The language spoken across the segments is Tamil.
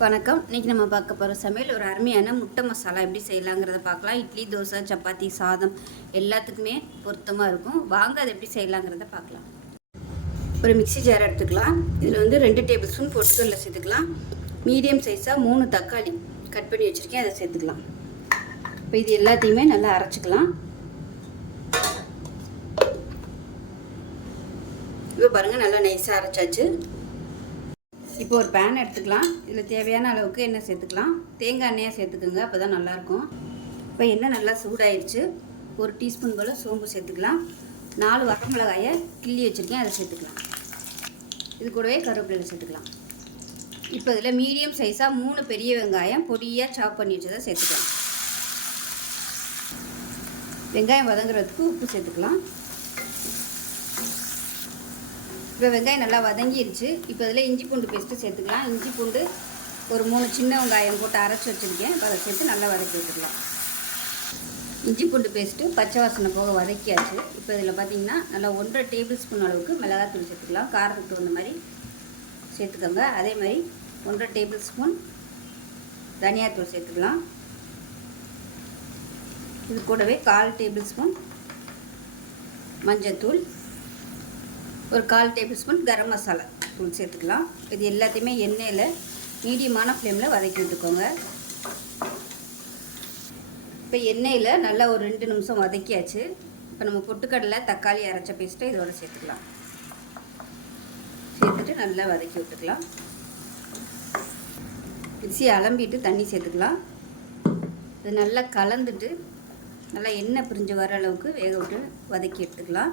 வணக்கம். இன்றைக்கி நம்ம பார்க்க போகிற சமையல் ஒரு அருமையான முட்டை மசாலா எப்படி செய்யலாங்கிறத பார்க்கலாம். இட்லி தோசை சப்பாத்தி சாதம் எல்லாத்துக்குமே பொருத்தமாக இருக்கும். வாங்க அதை எப்படி செய்யலாங்கிறத பார்க்கலாம். ஒரு மிக்சி ஜார் எடுத்துக்கலாம். இதில் வந்து ரெண்டு டேபிள் ஸ்பூன் பொட்டுக்கடலை சேர்த்துக்கலாம். மீடியம் சைஸாக மூணு தக்காளி கட் பண்ணி வச்சுருக்கேன். அதை சேர்த்துக்கலாம். இப்போ இது எல்லாத்தையுமே நல்லா அரைச்சிக்கலாம். இப்போ பாருங்கள் நல்லா நைஸாக அரைச்சாச்சு. இப்போ ஒரு பேன் எடுத்துக்கலாம். இதில் தேவையான அளவுக்கு எண்ணெய் சேர்த்துக்கலாம். தேங்காய் எண்ணெயாக சேர்த்துக்குங்க அப்போ தான் நல்லாயிருக்கும். இப்போ எண்ணெய் நல்லா சூடாயிடுச்சு ஒரு டீஸ்பூன் போல் சோம்பு சேர்த்துக்கலாம். நாலு வரமிளகாயை கிள்ளி வச்சுருக்கேன் அதை சேர்த்துக்கலாம். இது கூடவே கருவேப்பிலை சேர்த்துக்கலாம். இப்போ இதில் மீடியம் சைஸாக மூணு பெரிய வெங்காயம் பொடியாக சாப் பண்ணி வச்சதை சேர்த்துக்கலாம். வெங்காயம் வதங்குறதுக்கு உப்பு சேர்த்துக்கலாம். இப்போ வெங்காயம் நல்லா வதங்கிருச்சு. இப்போ இதில் இஞ்சி பூண்டு பேஸ்ட்டு சேர்த்துக்கலாம். இஞ்சி பூண்டு ஒரு மூணு சின்ன வெங்காயம் போட்டு அரைச்சி வச்சுருக்கேன். இப்போ அதை சேர்த்து நல்லா வதக்கி விட்டுக்கலாம். இஞ்சி பூண்டு பேஸ்ட்டு பச்சை வாசனை போக வதக்கியாச்சு. இப்போ இதில் பார்த்திங்கன்னா நல்லா ஒன்றரை டேபிள் ஸ்பூன் அளவுக்கு மிளகாத்தூள் சேர்த்துக்கலாம். காரத்துக்கு தகுந்த மாதிரி சேர்த்துக்கோங்க. அதே மாதிரி ஒன்றரை டேபிள் ஸ்பூன் தனியாத்தூள் சேர்த்துக்கலாம். இது கூடவே கால் டேபிள் ஸ்பூன் மஞ்சத்தூள் ஒரு கால் டேபிள் ஸ்பூன் கரம் மசாலா தூள் சேர்த்துக்கலாம். இது எல்லாத்தையுமே எண்ணெயில் மீடியமான ஃப்ளேமில் வதக்கி விட்டுக்கோங்க. இப்போ எண்ணெயில் நல்லா ஒரு ரெண்டு நிமிஷம் வதக்கியாச்சு. இப்போ நம்ம பொட்டுக்கடலை தக்காளி அரைச்ச பேஸ்ட்டை இதோட சேர்த்துக்கலாம். சேர்த்துட்டு நல்லா வதக்கி விட்டுக்கலாம். மிக்சியை அலம்பிட்டு தண்ணி சேர்த்துக்கலாம். இது நல்லா கலந்துட்டு நல்லா எண்ணெய் பிரிஞ்சு வர அளவுக்கு வேக விட்டு வதக்கி எடுத்துக்கலாம்.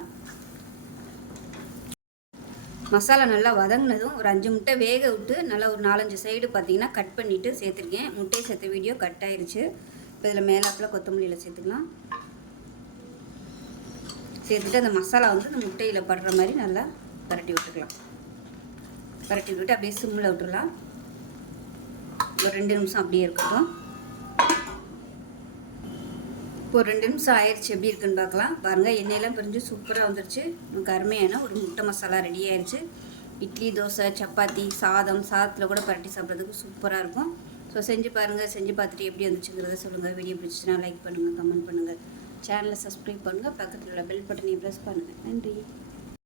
மசாலா நல்லா வதங்கினதும் ஒரு அஞ்சு முட்டை வேக விட்டு நல்லா ஒரு நாலஞ்சு சைடு பார்த்தீங்கன்னா கட் பண்ணிவிட்டு சேர்த்துருக்கேன். முட்டையை சேர்த்த வீடியோ கட் ஆயிடுச்சு இப்போ இதில் மேலாப்பில் கொத்தமல்லியில் சேர்த்துக்கலாம். சேர்த்துட்டு அந்த மசாலா வந்து இந்த முட்டையில் படுற மாதிரி நல்லா பரட்டி விட்டுக்கலாம். பரட்டி விட்டுட்டு அப்படியே சிம்மில் விட்டுடலாம் ஒரு ரெண்டு நிமிஷம் அப்படியே இருக்கட்டும். இப்போ ரெண்டு நிமிஷம் ஆயிடுச்சு. எப்படி இருக்குன்னு பார்க்கலாம். பாருங்கள் எண்ணெயெல்லாம் பிரிஞ்சு சூப்பராக வந்துருச்சு. நமக்கு அருமையான ஒரு முட்டை மசாலா ரெடி ஆயிடுச்சு இட்லி தோசை சப்பாத்தி சாதம் சாதத்தில் கூட பரட்டி சாப்பிட்றதுக்கு சூப்பராக இருக்கும். ஸோ செஞ்சு பாருங்கள் செஞ்சு பார்த்துட்டு எப்படி வந்துச்சுங்கிறத சொல்லுங்கள் வீடியோ பிடிச்சிச்சுன்னா லைக் பண்ணுங்கள் கமெண்ட் பண்ணுங்கள் சேனலை சப்ஸ்கிரைப் பண்ணுங்கள் பக்கத்தில் உள்ள பெல் பட்டனையும் ப்ரெஸ் பண்ணுங்கள் நன்றி.